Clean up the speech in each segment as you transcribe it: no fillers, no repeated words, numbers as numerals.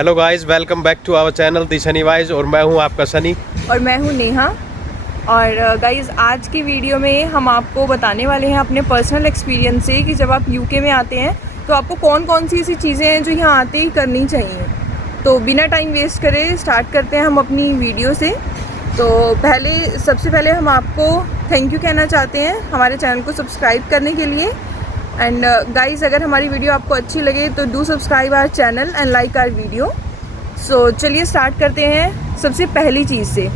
Hello guys, welcome back to our channel the Sunny Wise. और मैं हूं आपका सनी और मैं हूं नेहा। और गाइज़ आज की वीडियो में हम आपको बताने वाले हैं अपने पर्सनल एक्सपीरियंस से कि जब आप यूके में आते हैं तो आपको कौन कौन सी ऐसी चीज़ें हैं जो यहाँ आते ही करनी चाहिए। तो बिना टाइम वेस्ट करे स्टार्ट करते हैं हम अपनी वीडियो से। तो सबसे पहले हम आपको थैंक यू कहना चाहते हैं हमारे चैनल को सब्सक्राइब करने के लिए। एंड गाइज़ अगर हमारी वीडियो आपको अच्छी लगे तो do subscribe our channel and like our video. So चलिए स्टार्ट करते हैं सबसे पहली चीज़ से।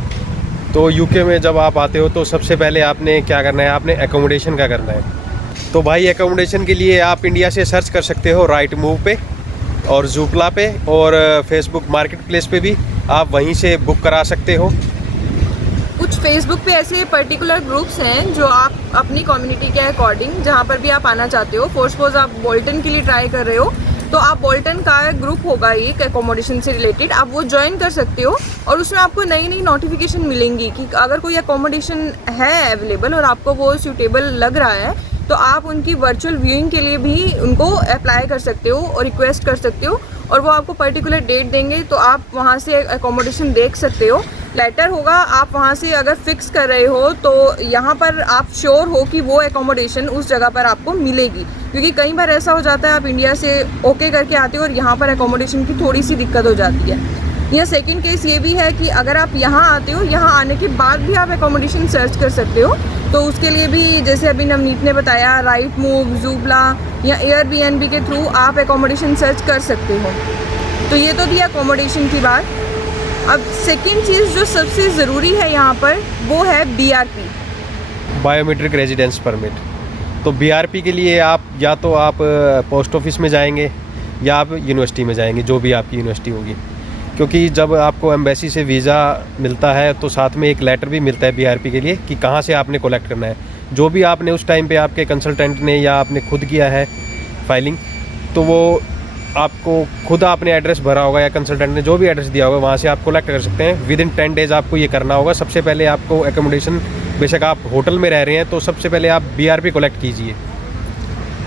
तो यूके में जब आप आते हो तो सबसे पहले आपने क्या करना है, आपने एकोमोडेशन का करना है। तो भाई एकोमोडेशन के लिए आप इंडिया से सर्च कर सकते हो राइट मूव पे और जूपला पे और फेसबुक मार्केट प्लेस पे भी आप वहीं से बुक करा सकते हो। कुछ फेसबुक पे ऐसे पर्टिकुलर ग्रुप्स हैं जो आप अपनी कम्युनिटी के अकॉर्डिंग जहाँ पर भी आप आना चाहते हो, फॉर सपोज आप बोल्टन के लिए ट्राई कर रहे हो तो आप बोल्टन का ग्रुप होगा एक एकोमोडेशन से रिलेटेड, आप वो ज्वाइन कर सकते हो और उसमें आपको नई नई नोटिफिकेशन मिलेंगी कि अगर कोई एकोमोडेशन है अवेलेबल और आपको वो सूटेबल लग रहा है तो आप उनकी वर्चुअल व्यूइंग के लिए भी उनको अप्लाई कर सकते हो और रिक्वेस्ट कर सकते हो और वो आपको पर्टिकुलर डेट देंगे तो आप वहाँ से एकोमोडेशन देख सकते हो। लेटर होगा, आप वहाँ से अगर फिक्स कर रहे हो तो यहाँ पर आप श्योर हो कि वो एकोमोडेशन उस जगह पर आपको मिलेगी, क्योंकि कई बार ऐसा हो जाता है आप इंडिया से ओके करके आते हो और यहाँ पर एकोमोडेशन की थोड़ी सी दिक्कत हो जाती है। या सेकंड केस ये भी है कि अगर आप यहाँ आते हो, यहाँ आने के बाद भी आप एकोमोडेशन सर्च कर सकते हो, तो उसके लिए भी जैसे अभी नवनीत ने बताया राइट मूव, जूबला या एयरबीएनबी के थ्रू आप एकोमोडेशन सर्च कर सकते हो। तो ये तो थी एकोमोडेशन की बात। अब सेकंड चीज़ जो सबसे ज़रूरी है यहाँ पर वो है बीआरपी, बायोमेट्रिक रेजिडेंस परमिट। तो बीआरपी के लिए आप या तो आप पोस्ट ऑफिस में जाएंगे या आप यूनिवर्सिटी में जाएंगे, जो भी आपकी यूनिवर्सिटी होगी, क्योंकि जब आपको एम्बेसी से वीज़ा मिलता है तो साथ में एक लेटर भी मिलता है बीआरपी के लिए कि कहाँ से आपने कलेक्ट करना है। जो भी आपने उस टाइम पे आपके कंसल्टेंट ने या आपने खुद किया है फाइलिंग, तो वो आपको खुद आपने एड्रेस भरा होगा या कंसल्टेंट ने जो भी एड्रेस दिया होगा वहाँ से आप कलेक्ट कर सकते हैं। विद इन 10 डेज़ आपको ये करना होगा। सबसे पहले आपको एकोमोडेशन, बेशक आप होटल में रह रहे हैं तो सबसे पहले आप बीआरपी कलेक्ट कीजिए।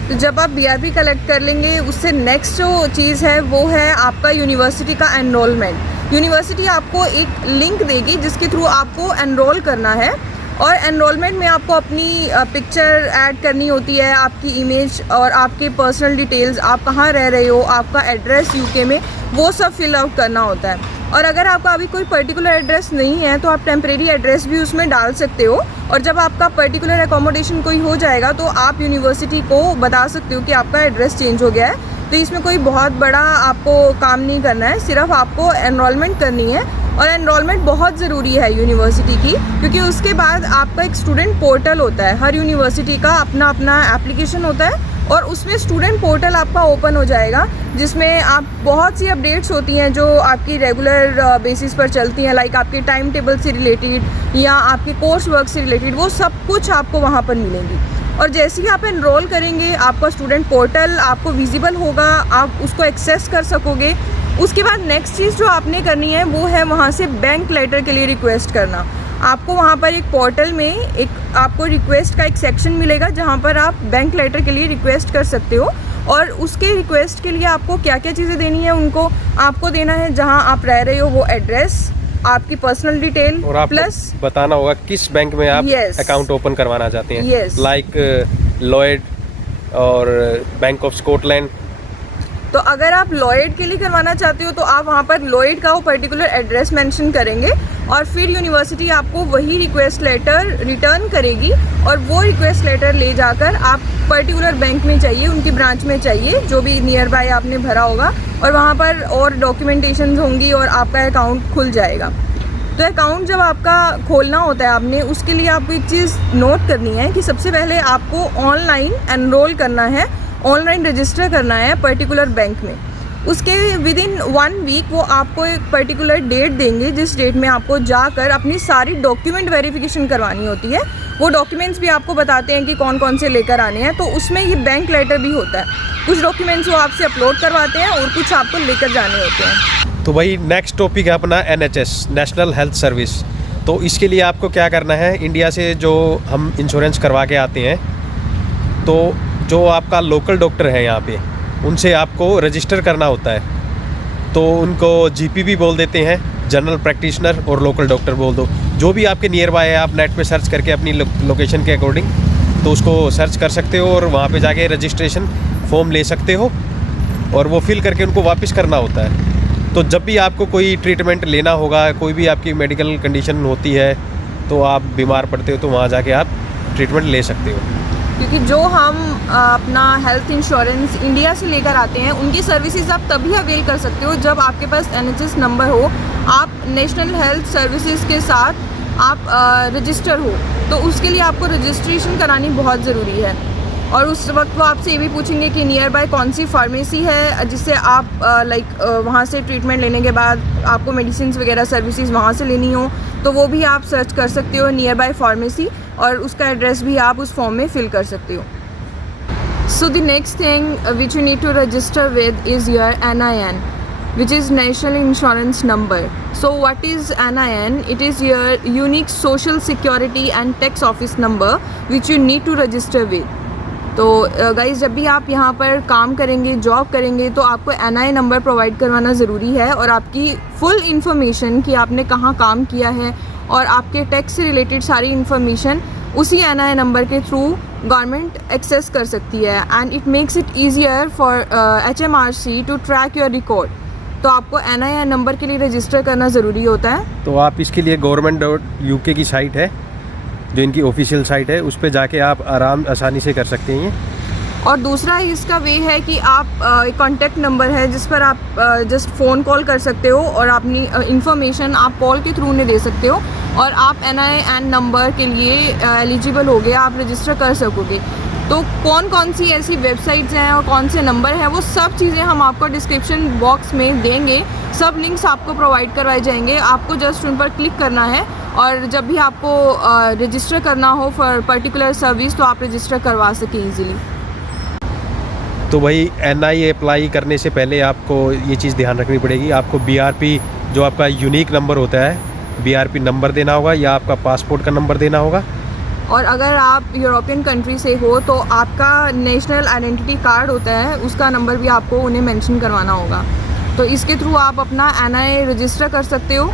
तो जब आप बीआरपी कलेक्ट कर लेंगे उससे नेक्स्ट जो चीज़ है वो है आपका यूनिवर्सिटी का एनरोलमेंट। यूनिवर्सिटी आपको एक लिंक देगी जिसके थ्रू आपको एनरोल करना है और एनरोलमेंट में आपको अपनी पिक्चर ऐड करनी होती है, आपकी इमेज और आपके पर्सनल डिटेल्स, आप कहाँ रह रहे हो, आपका एड्रेस यूके में, वो सब फिल आउट करना होता है। और अगर आपका अभी कोई पर्टिकुलर एड्रेस नहीं है तो आप टेम्परेरी एड्रेस भी उसमें डाल सकते हो और जब आपका पर्टिकुलर एकोमोडेशन कोई हो जाएगा तो आप यूनिवर्सिटी को बता सकते हो कि आपका एड्रेस चेंज हो गया है। तो इसमें कोई बहुत बड़ा आपको काम नहीं करना है, सिर्फ आपको एनरोलमेंट करनी है। और एनरोलमेंट बहुत ज़रूरी है यूनिवर्सिटी की, क्योंकि उसके बाद आपका एक स्टूडेंट पोर्टल होता है। हर यूनिवर्सिटी का अपना अपना एप्लीकेशन होता है और उसमें स्टूडेंट पोर्टल आपका ओपन हो जाएगा जिसमें आप बहुत सी अपडेट्स होती हैं जो आपकी रेगुलर बेसिस पर चलती हैं, लाइक आपके टाइम टेबल से रिलेटेड या आपके कोर्स वर्क से रिलेटेड, वो सब कुछ आपको वहाँ पर मिलेंगी। और जैसे ही आप एनरोल करेंगे आपका स्टूडेंट पोर्टल आपको विजिबल होगा, आप उसको एक्सेस कर सकोगे। उसके बाद नेक्स्ट चीज़ जो आपने करनी है वो है वहाँ से बैंक लेटर के लिए रिक्वेस्ट करना। आपको वहाँ पर एक पोर्टल में एक आपको रिक्वेस्ट का एक सेक्शन मिलेगा जहाँ पर आप बैंक लेटर के लिए रिक्वेस्ट कर सकते हो और उसके रिक्वेस्ट के लिए आपको क्या क्या चीज़ें देनी है उनको आपको देना है, जहाँ आप रह रहे हो वो एड्रेस, आपकी पर्सनल डिटेल और आपको प्लस बताना होगा किस बैंक में आप अकाउंट ओपन करवाना चाहते हैं, लाइक लॉयड और बैंक ऑफ स्कॉटलैंड। तो अगर आप लॉयड के लिए करवाना चाहते हो तो आप वहाँ पर लॉयड का वो पर्टिकुलर एड्रेस मेंशन करेंगे और फिर यूनिवर्सिटी आपको वही रिक्वेस्ट लेटर रिटर्न करेगी और वो रिक्वेस्ट लेटर ले जाकर आप पर्टिकुलर बैंक में चाहिए, उनकी ब्रांच में चाहिए जो भी नियर बाय आपने भरा होगा, और वहाँ पर और डॉक्यूमेंटेशन होंगी और आपका अकाउंट खुल जाएगा। तो अकाउंट जब आपका खोलना होता है आपने, उसके लिए आपको एक चीज़ नोट करनी है कि सबसे पहले आपको ऑनलाइन एनरोल करना है, ऑनलाइन रजिस्टर करना है पर्टिकुलर बैंक में। उसके विद इन 1 वीक वो आपको एक पर्टिकुलर डेट देंगे जिस डेट में आपको जाकर अपनी सारी डॉक्यूमेंट वेरिफिकेशन करवानी होती है। वो डॉक्यूमेंट्स भी आपको बताते हैं कि कौन कौन से लेकर आने हैं, तो उसमें ये बैंक लेटर भी होता है। कुछ डॉक्यूमेंट्स वो आपसे अपलोड करवाते हैं और कुछ आपको लेकर जाने होते हैं। तो भाई नेक्स्ट टॉपिक है अपना NHS, नेशनल हेल्थ सर्विस। तो इसके लिए आपको क्या करना है, इंडिया से जो हम इंश्योरेंस करवा के आते हैं तो जो आपका लोकल डॉक्टर है यहाँ पे उनसे आपको रजिस्टर करना होता है। तो उनको जीपी भी बोल देते हैं, जनरल प्रैक्टिशनर, और लोकल डॉक्टर बोल दो। जो भी आपके नियर बाय है, आप नेट पे सर्च करके अपनी लोकेशन के अकॉर्डिंग तो उसको सर्च कर सकते हो और वहाँ पे जाके रजिस्ट्रेशन फॉर्म ले सकते हो और वो फिल करके उनको वापस करना होता है। तो जब भी आपको कोई ट्रीटमेंट लेना होगा, कोई भी आपकी मेडिकल कंडीशन होती है, तो आप बीमार पड़ते हो तो वहाँ जाके आप ट्रीटमेंट ले सकते हो। क्योंकि जो हम अपना हेल्थ इंश्योरेंस इंडिया से लेकर आते हैं, उनकी सर्विसेज आप तभी अवेल कर सकते हो जब आपके पास NHS नंबर हो, आप नेशनल हेल्थ सर्विसेज के साथ आप रजिस्टर हो। तो उसके लिए आपको रजिस्ट्रेशन करानी बहुत ज़रूरी है। और उस वक्त वो आपसे ये भी पूछेंगे कि नियर बाय कौन सी फार्मेसी है जिससे आप वहाँ से ट्रीटमेंट लेने के बाद आपको मेडिसिन वगैरह सर्विसेज वहाँ से लेनी हो, तो वो भी आप सर्च कर सकते हो नियर बाय फार्मेसी, और उसका एड्रेस भी आप उस फॉर्म में फिल कर सकते हो। So the next thing which you need to register with is your NIN, which is National Insurance Number. So what is NIN? It is your unique social security and tax office number which you need to register with. तो guys, जब भी आप यहाँ पर काम करेंगे, job करेंगे, तो आपको NIN नंबर प्रोवाइड करवाना ज़रूरी है और आपकी फुल इन्फॉर्मेशन कि आपने कहाँ काम किया है और आपके टैक्स से रिलेटेड सारी इन्फॉर्मेशन उसी NIN नंबर के थ्रू गवर्नमेंट एक्सेस कर सकती है। And it makes it easier for HMRC to track your record. तो आपको NIN नंबर के लिए रजिस्टर करना ज़रूरी होता है। तो आप इसके लिए government.uk की साइट है, जो इनकी ऑफिशियल साइट है, उस पर जाके आप आसानी से कर सकते हैं। और दूसरा इसका वे है कि आप एक कॉन्टैक्ट नंबर है जिस पर आप जस्ट फ़ोन कॉल कर सकते हो और अपनी इंफॉर्मेशन आप कॉल के थ्रू उन्हें दे सकते हो और आप NIN नंबर के लिए एलिजिबल हो गए, आप रजिस्टर कर सकोगे। तो कौन कौन सी ऐसी वेबसाइट्स हैं और कौन से नंबर हैं, वो सब चीज़ें हम आपको डिस्क्रिप्शन बॉक्स में देंगे। सब लिंक्स आपको प्रोवाइड करवाए जाएंगे, आपको जस्ट उन पर क्लिक करना है और जब भी आपको रजिस्टर करना हो फॉर पर्टिकुलर सर्विस तो आप रजिस्टर करवा सकें ईजीली। तो भाई NI अप्लाई करने से पहले आपको ये चीज़ ध्यान रखनी पड़ेगी। आपको BRP जो आपका यूनिक नंबर होता है, BRP नंबर देना होगा या आपका पासपोर्ट का नंबर देना होगा। और अगर आप यूरोपियन कंट्री से हो तो आपका नेशनल आइडेंटिटी कार्ड होता है, उसका नंबर भी आपको उन्हें मेंशन करवाना होगा। तो इसके थ्रू आप अपना NI रजिस्टर कर सकते हो।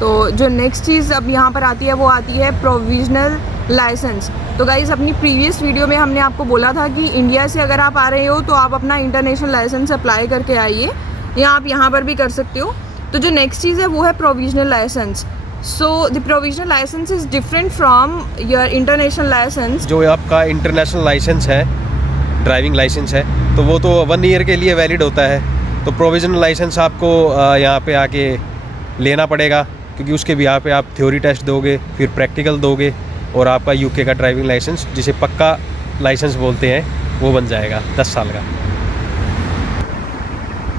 तो जो नेक्स्ट चीज़ अब यहाँ पर आती है वो आती है प्रोविजनल लाइसेंस। तो गाइज़, अपनी प्रीवियस वीडियो में हमने आपको बोला था कि इंडिया से अगर आप आ रहे हो तो आप अपना इंटरनेशनल लाइसेंस अप्लाई करके आइए, या आप यहाँ पर भी कर सकते हो। तो जो नेक्स्ट चीज़ है वो है provisional licence. So the provisional licence is different from your international licence. जो आपका इंटरनेशनल लाइसेंस है, ड्राइविंग लाइसेंस है, तो वो तो 1 ईयर के लिए वैलिड होता है। तो प्रोविजनल लाइसेंस आपको यहाँ पे आके लेना पड़ेगा, क्योंकि उसके भी यहाँ पे आप थ्योरी टेस्ट दोगे, फिर प्रैक्टिकल दोगे और आपका UK का ड्राइविंग लाइसेंस, जिसे पक्का लाइसेंस बोलते हैं, वो बन जाएगा 10 साल का।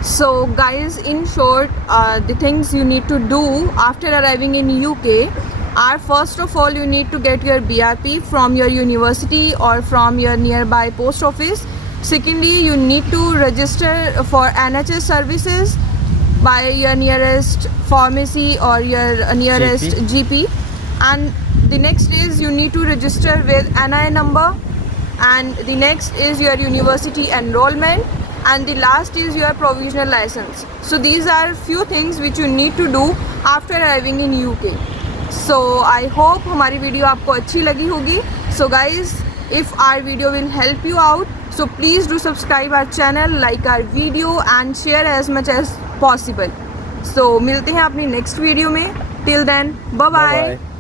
So guys, in short, the things you need to do after arriving in UK are, first of all, you need to get your BRP from your university or from your nearby post office. Secondly, you need to register for NHS services by your nearest pharmacy or your nearest GP. And the next is you need to register with NIN number, and the next is your university enrollment, and the last is your provisional license. So these are few things which you need to do after arriving in UK. So I hope हमारी video आपको अच्छी लगी होगी. So guys, if our video will help you out, so please do subscribe our channel, like our video and share as much as possible. So मिलते हैं अपनी next video में. Till then, bye bye.